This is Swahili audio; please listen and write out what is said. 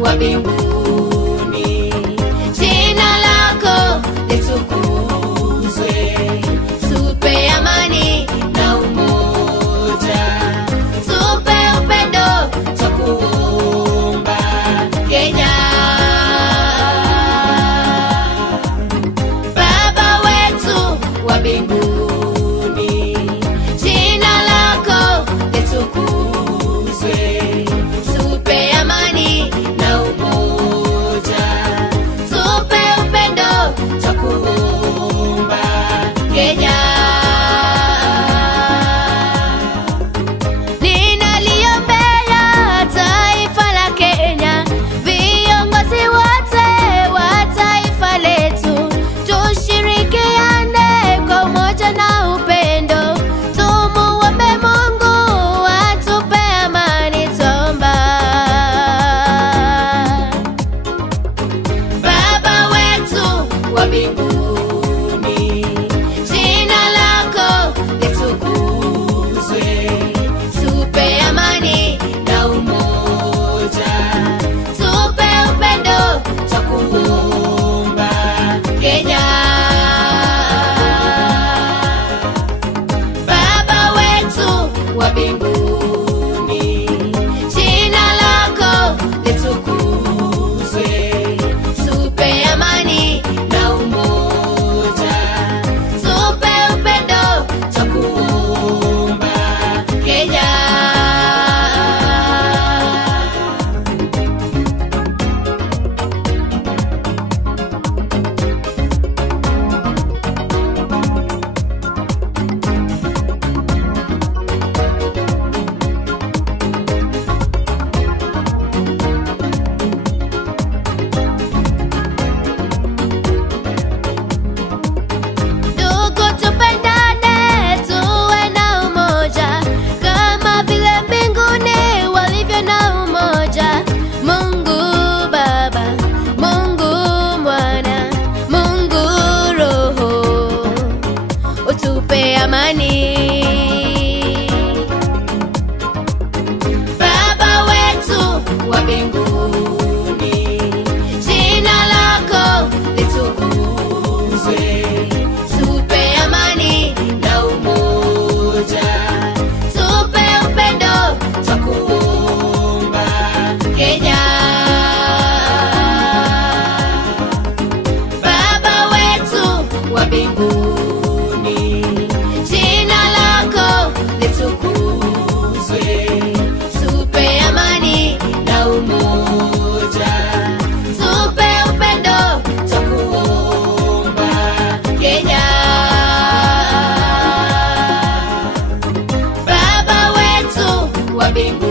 wa mbinguni, jina lako litukuzwe, tupe amani na umoja, tupe upendo, tukuomba Kenya. Baba wetu wa mbinguni, jina lako litukuzwe, tupe amani na umoja, tupe upendo, tukuomba Kenya. Ninaliombea taifa la Kenya, viongozi wote wa taifa letu, tushirikiane kwa umoja na upendo, tumuombe Mungu atupe amani, tuomba. Baba wetu wa mbinguni, jina lako litukuzwe, tupe amani na umoja, tupe upendo, tukuomba Kenya. Baba wetu wa mbinguni, jina lako litukuzwe, tupe amani na umoja, tupe upendo, tukuomba Kenya. Ndugu, tupendane, tuwe na umoja, kama vile mbinguni walivyo na umoja. Mungu Baba, Mungu Mwana, Mungu Roho, utupe amani. Baba wetu wa mbinguni, jina lako litukuzwe, tupe amani na umoja, tupe upendo, tukuomba Kenya. Baba wetu wa mbinguni, jina lako litukuzwe, tupe amani na umoja, tupe upendo, tukuomba Kenya. Baba wetu wa mbinguni,